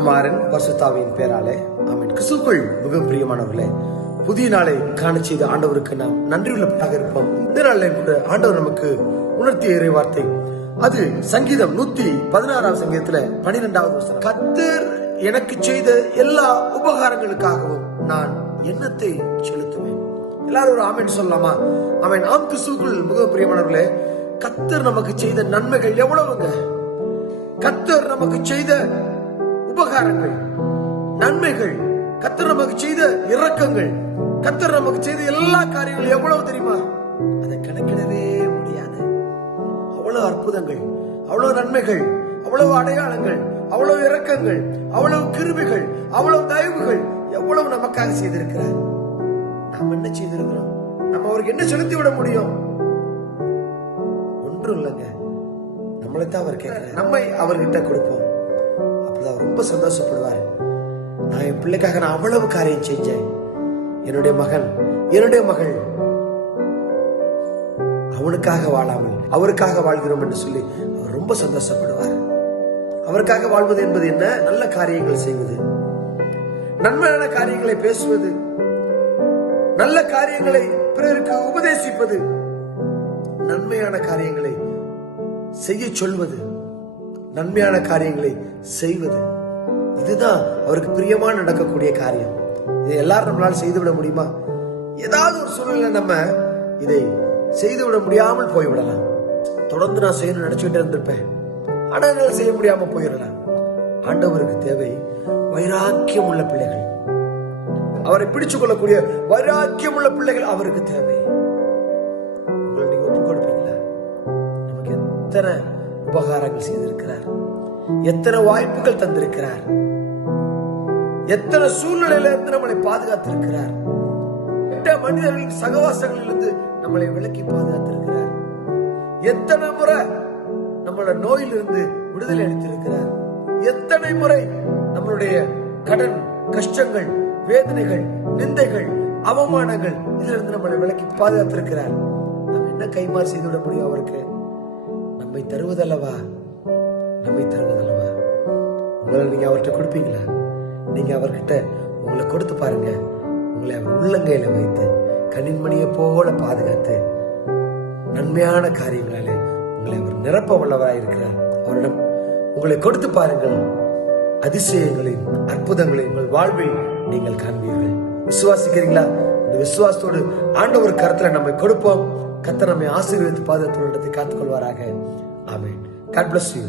குமாரன் பரிசுத்தாவின் பேராலே ஆமென். கிறிஸ்துவுக்குள் மிகவும் பிரியமானவர்களே, புதிய நாளை காண செய்த ஆண்டவருக்கு நாம் நன்றியுள்ளவர்களாக இருப்போம். இந்த நாளில் கூட ஆண்டவர் நமக்கு உணர்த்திய இறை வார்த்தை, அது சங்கீதம் 116 சங்கீதத்துல 12வது வசனம். கர்த்தர் எனக்கு செய்த எல்லா உபகாரங்களுக்காகவும் நான் எண்ணத்தை செலுத்துவேன். எல்லாரும் ஒரு ஆமென் சொல்லலாமா? ஆமென். ஆம், கிறிஸ்துவுக்குள் மிகவும் பிரியமானவர்களே, கர்த்தர் நமக்கு செய்த நன்மைகள் எவ்வளவுங்க. கர்த்தர் நமக்கு செய்த உபகாரங்கள், நன்மைகள், கர்த்தர் நமக்கு செய்த இரக்கங்கள், கர்த்தர் நமக்கு செய்த எல்லா காரியங்களும் எவ்வளவு தெரியுமா? அதை கணக்கிடவே முடியாது. அவ்வளவு அற்புதங்கள், அவ்வளவு நன்மைகள், அவ்வளவு அடையாளங்கள், அவ்வளவு இரக்கங்கள், அவ்வளவு கிருபைகள், அவ்வளவு தயவுகள் எவ்வளவு நமக்காக செய்திருக்கிறார். நாம் என்ன செய்திருக்கிறோம்? நம்ம அவருக்கு என்ன செலுத்தி விட முடியும்? ஒன்றும் இல்லைங்க. நம்மளைத்தான் அவர் கேட்கிறார். நம்மை அவர்கிட்ட கொடுப்போம். அப்பதான் அவர் ரொம்ப சந்தோஷப்படுவார். நான் என் பிள்ளைக்காக நான் அவ்வளவு காரியம் செஞ்சேன். என்னுடைய மகன், என்னுடைய மகள் அவனுக்காக வாழாமல் அவருக்காக வாழ்கிறோம் என்று சொல்லி அவர் ரொம்ப சந்தோஷப்படுவார். அவருக்காக வாழ்வது என்பது என்ன? நல்ல காரியங்கள் செய்வது, நன்மையான காரியங்களை பேசுவது, நல்ல காரியங்களை பிறருக்கு உபதேசிப்பது, நன்மையான காரியங்களை செய்ய சொல்வது, நன்மையான காரியங்களை செய்வது. இதுதான் அவருக்கு பிரியமா நடக்கக்கூடிய காரியம். இதை எல்லாரும் நம்மளால செய்துவிட முடியுமா? ஏதாவது ஒரு சூழ்நிலை நம்ம இதை செய்துவிட முடியாமல் போய்விடலாம். தொடர்ந்து நான் செய்யணும்னு நினைச்சுக்கிட்டே இருந்திருப்பேன், ஆனா என்னால் செய்ய முடியாம போயிடலாம். ஆண்டவருக்கு தேவை வைராக்கியம் உள்ள பிள்ளைகள், அவரை பிடிச்சுக் கொள்ளக்கூடிய வைராக்கியம் உள்ள பிள்ளைகள் அவருக்கு தேவை. உங்களை நீங்க ஒப்புக் கொடுப்பீங்களா? நமக்கு எத்தனை உபகாரங்கள் செய்திருக்கிறார், எத்தனை வாய்ப்புகள் தந்திருக்கிறார், எத்தனை சூழ்நிலையில இருந்து நம்மளை பாதுகாத்திருக்கிறார், மனிதர்களின் சகவாசங்களிலிருந்து நம்மளை விலக்கி பாதுகாத்திருக்கிறார், எத்தனை முறை நம்மளோட நோயிலிருந்து விடுதலை அளித்திருக்கிறார், எத்தனை முறை நம்மளுடைய கடன் கஷ்டங்கள், வேதனைகள், நிந்தைகள், அவமானங்கள் இதிலிருந்து நம்மளை விலக்கி பாதுகாத்திருக்கிறார். நம்ம என்ன கைமாறு செய்துவிட முடியும் அவருக்கு? நம்மை தருவதல்லவா, நம்மை தருவதல்லவா. உங்களை நீங்க அவர்கிட்ட கொடுப்பீங்களா? நீங்க அவர்கிட்ட உங்களை கொடுத்து பாருங்க. உங்களை அவர் உள்ளங்கையில வைத்து கண்ணின்மணியை போல பாதுகாத்து நன்மையான காரியங்களாலே உங்களை அவர் நிரப்ப வல்லவராய் இருக்கிறார். அவரிடம் உங்களை கொடுத்து பாருங்கள். அதிசயங்களையும் அற்புதங்களையும் உங்கள் வாழ்வில் நீங்கள் காண்பீர்கள். விசுவாசிக்கிறீங்களா? இந்த விசுவாசத்தோடு ஆண்டவர் கரத்துல நம்மை கொடுப்போம். கர்த்தர் நம்மை ஆசீர்வதித்து பாதுகாத்து இடத்தை காத்துக் கொள்வாராக. ஆமென். God bless you.